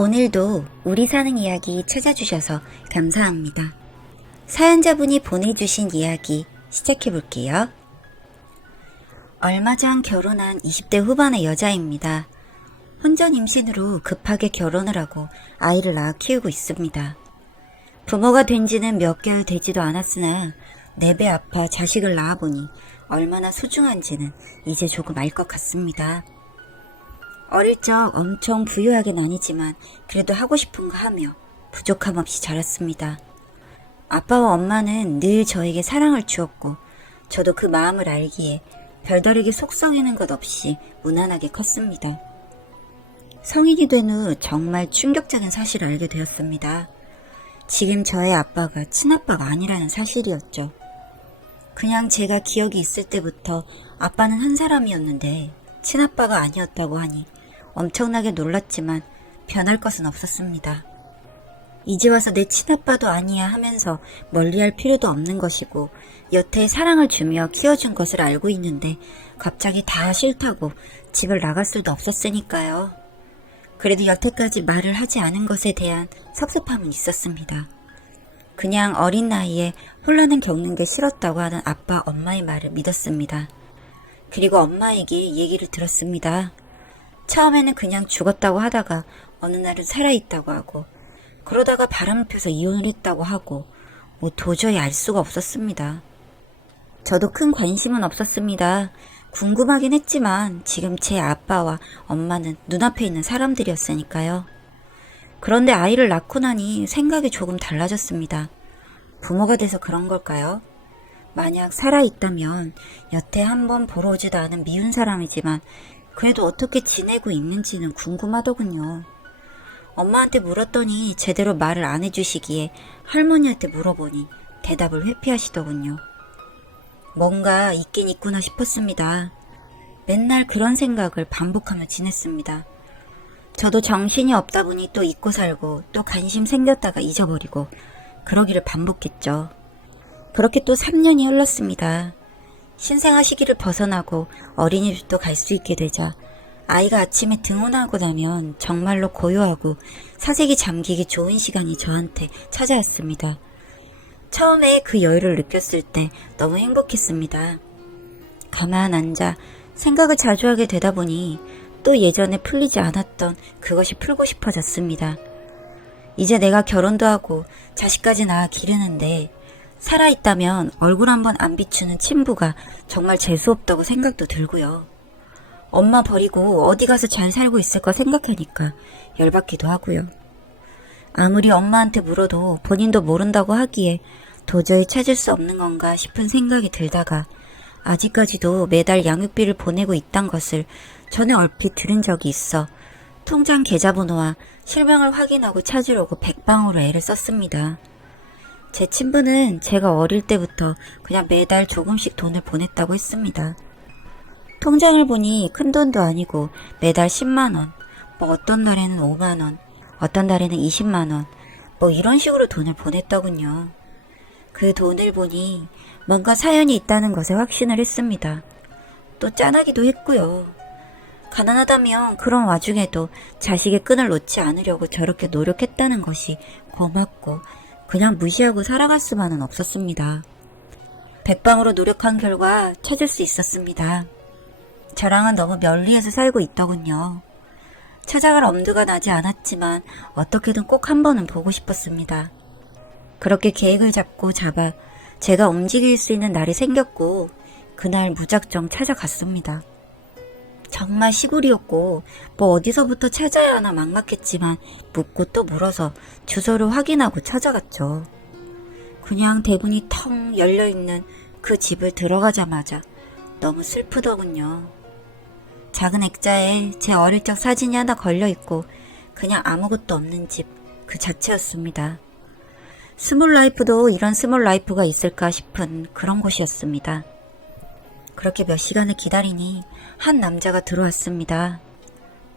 오늘도 우리 사는 이야기 찾아주셔서 감사합니다. 사연자분이 보내주신 이야기 시작해볼게요. 얼마 전 결혼한 20대 후반의 여자입니다. 혼전 임신으로 급하게 결혼을 하고 아이를 낳아 키우고 있습니다. 부모가 된 지는 몇 개월 되지도 않았으나 4배 아파 자식을 낳아보니 얼마나 소중한지는 이제 조금 알 것 같습니다. 어릴 적 엄청 부유하긴 아니지만 그래도 하고 싶은 거 하며 부족함 없이 자랐습니다. 아빠와 엄마는 늘 저에게 사랑을 주었고 저도 그 마음을 알기에 별다르게 속썩이는 것 없이 무난하게 컸습니다. 성인이 된 후 정말 충격적인 사실을 알게 되었습니다. 지금 저의 아빠가 친아빠가 아니라는 사실이었죠. 그냥 제가 기억이 있을 때부터 아빠는 한 사람이었는데 친아빠가 아니었다고 하니 엄청나게 놀랐지만 변할 것은 없었습니다. 이제 와서 내 친아빠도 아니야 하면서 멀리할 필요도 없는 것이고 여태의 사랑을 주며 키워준 것을 알고 있는데 갑자기 다 싫다고 집을 나갈 수도 없었으니까요. 그래도 여태까지 말을 하지 않은 것에 대한 섭섭함은 있었습니다. 그냥 어린 나이에 혼란을 겪는 게 싫었다고 하는 아빠, 엄마의 말을 믿었습니다. 그리고 엄마에게 얘기를 들었습니다. 처음에는 그냥 죽었다고 하다가 어느 날은 살아있다고 하고 그러다가 바람을 펴서 이혼을 했다고 하고 도저히 알 수가 없었습니다. 저도 큰 관심은 없었습니다. 궁금하긴 했지만 지금 제 아빠와 엄마는 눈앞에 있는 사람들이었으니까요. 그런데 아이를 낳고 나니 생각이 조금 달라졌습니다. 부모가 돼서 그런 걸까요? 만약 살아있다면 여태 한번 보러 오지도 않은 미운 사람이지만 그래도 어떻게 지내고 있는지는 궁금하더군요. 엄마한테 물었더니 제대로 말을 안 해주시기에 할머니한테 물어보니 대답을 회피하시더군요. 뭔가 있긴 있구나 싶었습니다. 맨날 그런 생각을 반복하며 지냈습니다. 저도 정신이 없다 보니 또 잊고 살고 또 관심 생겼다가 잊어버리고 그러기를 반복했죠. 그렇게 또 3년이 흘렀습니다. 신생아 시기를 벗어나고 어린이집도 갈 수 있게 되자 아이가 아침에 등원하고 나면 정말로 고요하고 사색이 잠기기 좋은 시간이 저한테 찾아왔습니다. 처음에 그 여유를 느꼈을 때 너무 행복했습니다. 가만 앉아 생각을 자주 하게 되다 보니 또 예전에 풀리지 않았던 그것이 풀고 싶어졌습니다. 이제 내가 결혼도 하고 자식까지 낳아 기르는데 살아있다면 얼굴 한번 안 비추는 친부가 정말 재수없다고 생각도 들고요. 엄마 버리고 어디 가서 잘 살고 있을까 생각하니까 열받기도 하고요. 아무리 엄마한테 물어도 본인도 모른다고 하기에 도저히 찾을 수 없는 건가 싶은 생각이 들다가 아직까지도 매달 양육비를 보내고 있단 것을 전에 얼핏 들은 적이 있어 통장 계좌번호와 실명을 확인하고 찾으려고 백방으로 애를 썼습니다. 제 친부는 제가 어릴 때부터 그냥 매달 조금씩 돈을 보냈다고 했습니다. 통장을 보니 큰 돈도 아니고 매달 10만원, 어떤 달에는 5만원, 어떤 달에는 20만원, 이런 식으로 돈을 보냈더군요. 그 돈을 보니 뭔가 사연이 있다는 것에 확신을 했습니다. 또 짠하기도 했고요. 가난하다면 그런 와중에도 자식의 끈을 놓지 않으려고 저렇게 노력했다는 것이 고맙고 그냥 무시하고 살아갈 수만은 없었습니다. 백방으로 노력한 결과 찾을 수 있었습니다. 저랑은 너무 멀리해서 살고 있더군요. 찾아갈 엄두가 나지 않았지만 어떻게든 꼭 한 번은 보고 싶었습니다. 그렇게 계획을 잡고 제가 움직일 수 있는 날이 생겼고 그날 무작정 찾아갔습니다. 정말 시골이었고 어디서부터 찾아야 하나 막막했지만 묻고 또 물어서 주소를 확인하고 찾아갔죠. 그냥 대문이 텅 열려있는 그 집을 들어가자마자 너무 슬프더군요. 작은 액자에 제 어릴 적 사진이 하나 걸려있고 그냥 아무것도 없는 집 그 자체였습니다. 스몰 라이프도 이런 스몰 라이프가 있을까 싶은 그런 곳이었습니다. 그렇게 몇 시간을 기다리니 한 남자가 들어왔습니다.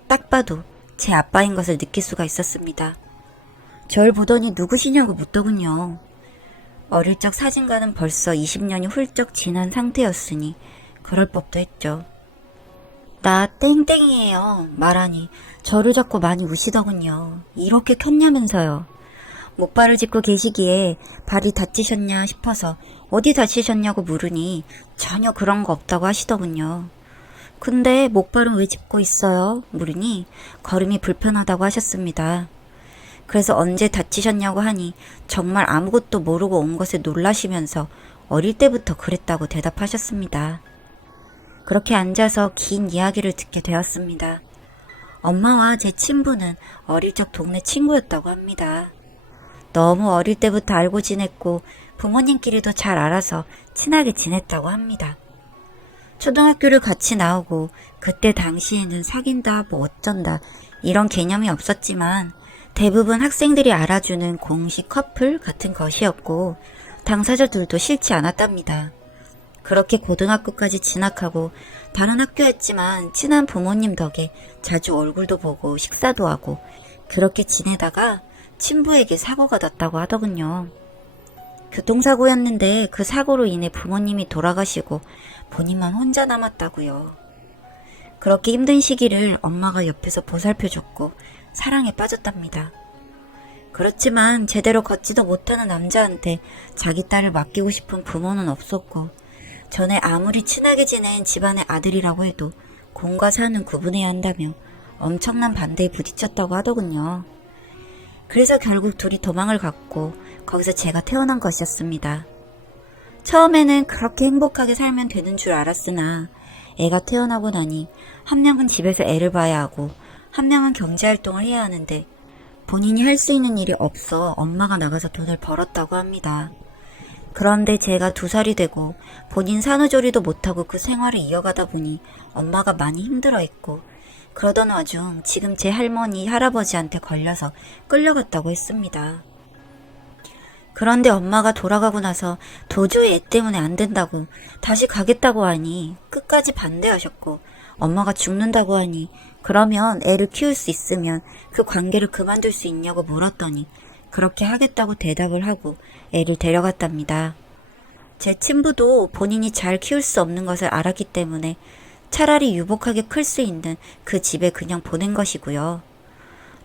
딱 봐도 제 아빠인 것을 느낄 수가 있었습니다. 절 보더니 누구시냐고 묻더군요. 어릴 적 사진과는 벌써 20년이 훌쩍 지난 상태였으니 그럴 법도 했죠. 나 땡땡이에요 말하니 저를 잡고 많이 우시더군요. 이렇게 켰냐면서요. 목발을 짚고 계시기에 발이 다치셨냐 싶어서 어디 다치셨냐고 물으니 전혀 그런 거 없다고 하시더군요. 근데 목발은 왜 짚고 있어요? 물으니 걸음이 불편하다고 하셨습니다. 그래서 언제 다치셨냐고 하니 정말 아무것도 모르고 온 것에 놀라시면서 어릴 때부터 그랬다고 대답하셨습니다. 그렇게 앉아서 긴 이야기를 듣게 되었습니다. 엄마와 제 친부는 어릴 적 동네 친구였다고 합니다. 너무 어릴 때부터 알고 지냈고 부모님끼리도 잘 알아서 친하게 지냈다고 합니다. 초등학교를 같이 나오고 그때 당시에는 사귄다 뭐 어쩐다 이런 개념이 없었지만 대부분 학생들이 알아주는 공식 커플 같은 것이었고 당사자들도 싫지 않았답니다. 그렇게 고등학교까지 진학하고 다른 학교였지만 친한 부모님 덕에 자주 얼굴도 보고 식사도 하고 그렇게 지내다가 친부에게 사고가 났다고 하더군요. 교통사고였는데 그 사고로 인해 부모님이 돌아가시고 본인만 혼자 남았다고요. 그렇게 힘든 시기를 엄마가 옆에서 보살펴줬고 사랑에 빠졌답니다. 그렇지만 제대로 걷지도 못하는 남자한테 자기 딸을 맡기고 싶은 부모는 없었고 전에 아무리 친하게 지낸 집안의 아들이라고 해도 공과 사는 구분해야 한다며 엄청난 반대에 부딪혔다고 하더군요. 그래서 결국 둘이 도망을 갔고 거기서 제가 태어난 것이었습니다. 처음에는 그렇게 행복하게 살면 되는 줄 알았으나 애가 태어나고 나니 한 명은 집에서 애를 봐야 하고 한 명은 경제활동을 해야 하는데 본인이 할 수 있는 일이 없어 엄마가 나가서 돈을 벌었다고 합니다. 그런데 제가 2살이 되고 본인 산후조리도 못하고 그 생활을 이어가다 보니 엄마가 많이 힘들어했고 그러던 와중 지금 제 할머니, 할아버지한테 걸려서 끌려갔다고 했습니다. 그런데 엄마가 돌아가고 나서 도저히 애 때문에 안 된다고 다시 가겠다고 하니 끝까지 반대하셨고 엄마가 죽는다고 하니 그러면 애를 키울 수 있으면 그 관계를 그만둘 수 있냐고 물었더니 그렇게 하겠다고 대답을 하고 애를 데려갔답니다. 제 친부도 본인이 잘 키울 수 없는 것을 알았기 때문에 차라리 유복하게 클 수 있는 그 집에 그냥 보낸 것이고요.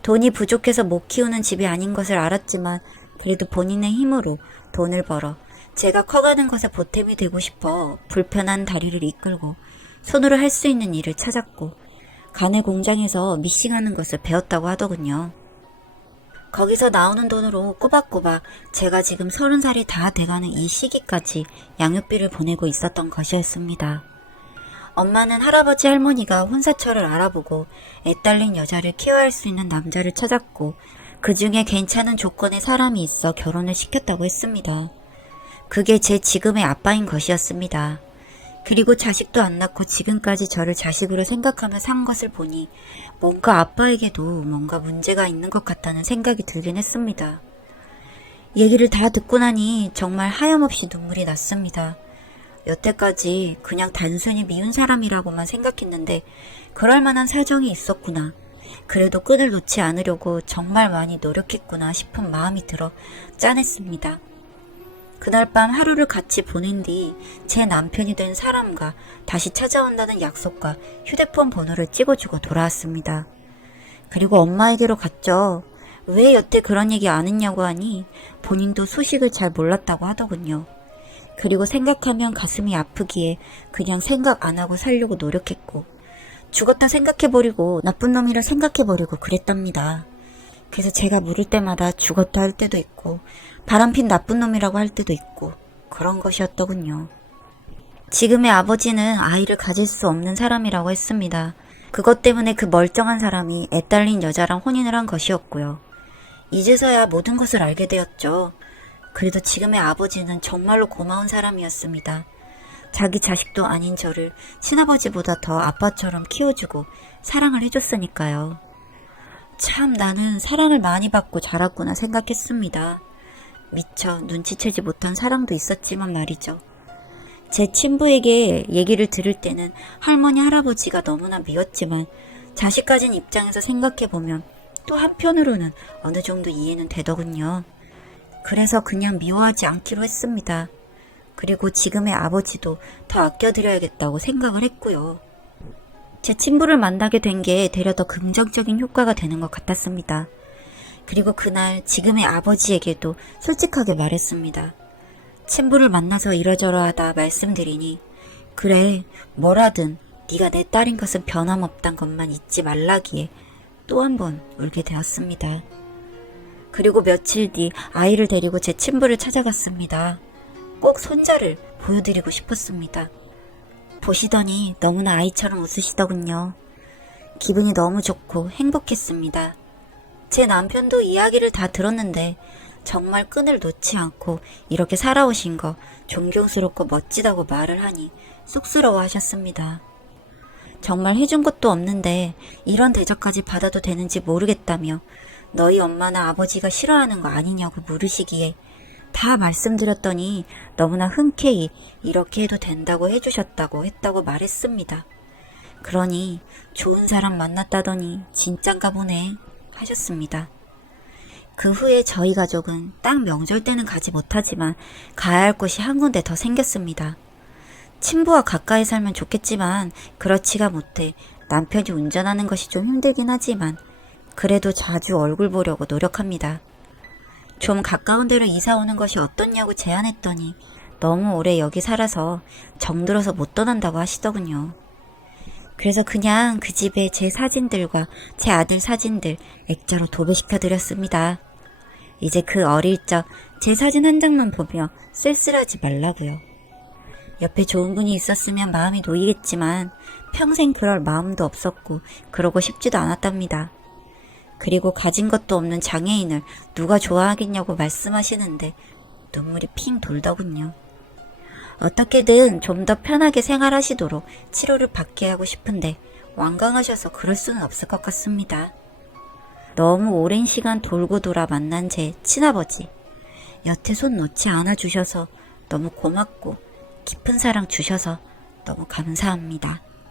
돈이 부족해서 못 키우는 집이 아닌 것을 알았지만 그래도 본인의 힘으로 돈을 벌어 제가 커가는 것에 보탬이 되고 싶어 불편한 다리를 이끌고 손으로 할 수 있는 일을 찾았고 가내 공장에서 미싱하는 것을 배웠다고 하더군요. 거기서 나오는 돈으로 꼬박꼬박 제가 지금 30살이 다 돼가는 이 시기까지 양육비를 보내고 있었던 것이었습니다. 엄마는 할아버지 할머니가 혼사처를 알아보고 애 딸린 여자를 케어할 수 있는 남자를 찾았고 그 중에 괜찮은 조건의 사람이 있어 결혼을 시켰다고 했습니다. 그게 제 지금의 아빠인 것이었습니다. 그리고 자식도 안 낳고 지금까지 저를 자식으로 생각하며 산 것을 보니 뭔가 아빠에게도 뭔가 문제가 있는 것 같다는 생각이 들긴 했습니다. 얘기를 다 듣고 나니 정말 하염없이 눈물이 났습니다. 여태까지 그냥 단순히 미운 사람이라고만 생각했는데 그럴 만한 사정이 있었구나. 그래도 끈을 놓지 않으려고 정말 많이 노력했구나 싶은 마음이 들어 짠했습니다. 그날 밤 하루를 같이 보낸 뒤 제 남편이 된 사람과 다시 찾아온다는 약속과 휴대폰 번호를 찍어주고 돌아왔습니다. 그리고 엄마에게로 갔죠. 왜 여태 그런 얘기 안 했냐고 하니 본인도 소식을 잘 몰랐다고 하더군요. 그리고 생각하면 가슴이 아프기에 그냥 생각 안 하고 살려고 노력했고 죽었다 생각해버리고 나쁜 놈이라 생각해버리고 그랬답니다. 그래서 제가 물을 때마다 죽었다 할 때도 있고 바람핀 나쁜 놈이라고 할 때도 있고 그런 것이었더군요. 지금의 아버지는 아이를 가질 수 없는 사람이라고 했습니다. 그것 때문에 그 멀쩡한 사람이 애 딸린 여자랑 혼인을 한 것이었고요. 이제서야 모든 것을 알게 되었죠. 그래도 지금의 아버지는 정말로 고마운 사람이었습니다. 자기 자식도 아닌 저를 친아버지보다 더 아빠처럼 키워주고 사랑을 해줬으니까요. 참 나는 사랑을 많이 받고 자랐구나 생각했습니다. 미처 눈치채지 못한 사랑도 있었지만 말이죠. 제 친부에게 얘기를 들을 때는 할머니 할아버지가 너무나 미웠지만 자식 가진 입장에서 생각해보면 또 한편으로는 어느 정도 이해는 되더군요. 그래서 그냥 미워하지 않기로 했습니다. 그리고 지금의 아버지도 더 아껴드려야겠다고 생각을 했고요. 제 친부를 만나게 된 게 되려 더 긍정적인 효과가 되는 것 같았습니다. 그리고 그날 지금의 아버지에게도 솔직하게 말했습니다. 친부를 만나서 이러저러하다 말씀드리니 그래 뭐라든 네가 내 딸인 것은 변함없단 것만 잊지 말라기에 또 한 번 울게 되었습니다. 그리고 며칠 뒤 아이를 데리고 제 친부를 찾아갔습니다. 꼭 손자를 보여드리고 싶었습니다. 보시더니 너무나 아이처럼 웃으시더군요. 기분이 너무 좋고 행복했습니다. 제 남편도 이야기를 다 들었는데 정말 끈을 놓지 않고 이렇게 살아오신 거 존경스럽고 멋지다고 말을 하니 쑥스러워 하셨습니다. 정말 해준 것도 없는데 이런 대접까지 받아도 되는지 모르겠다며 너희 엄마나 아버지가 싫어하는 거 아니냐고 물으시기에 다 말씀드렸더니 너무나 흔쾌히 이렇게 해도 된다고 해주셨다고 했다고 말했습니다. 그러니 좋은 사람 만났다더니 진짠가 보네 하셨습니다. 그 후에 저희 가족은 딱 명절 때는 가지 못하지만 가야 할 곳이 한 군데 더 생겼습니다. 친부와 가까이 살면 좋겠지만 그렇지가 못해 남편이 운전하는 것이 좀 힘들긴 하지만 그래도 자주 얼굴 보려고 노력합니다. 좀 가까운 데로 이사 오는 것이 어떻냐고 제안했더니 너무 오래 여기 살아서 정들어서 못 떠난다고 하시더군요. 그래서 그냥 그 집에 제 사진들과 제 아들 사진들 액자로 도배시켜드렸습니다. 이제 그 어릴 적 제 사진 한 장만 보며 쓸쓸하지 말라고요. 옆에 좋은 분이 있었으면 마음이 놓이겠지만 평생 그럴 마음도 없었고 그러고 싶지도 않았답니다. 그리고 가진 것도 없는 장애인을 누가 좋아하겠냐고 말씀하시는데 눈물이 핑 돌더군요. 어떻게든 좀 더 편하게 생활하시도록 치료를 받게 하고 싶은데 완강하셔서 그럴 수는 없을 것 같습니다. 너무 오랜 시간 돌고 돌아 만난 제 친아버지 여태 손 놓지 않아 주셔서 너무 고맙고 깊은 사랑 주셔서 너무 감사합니다.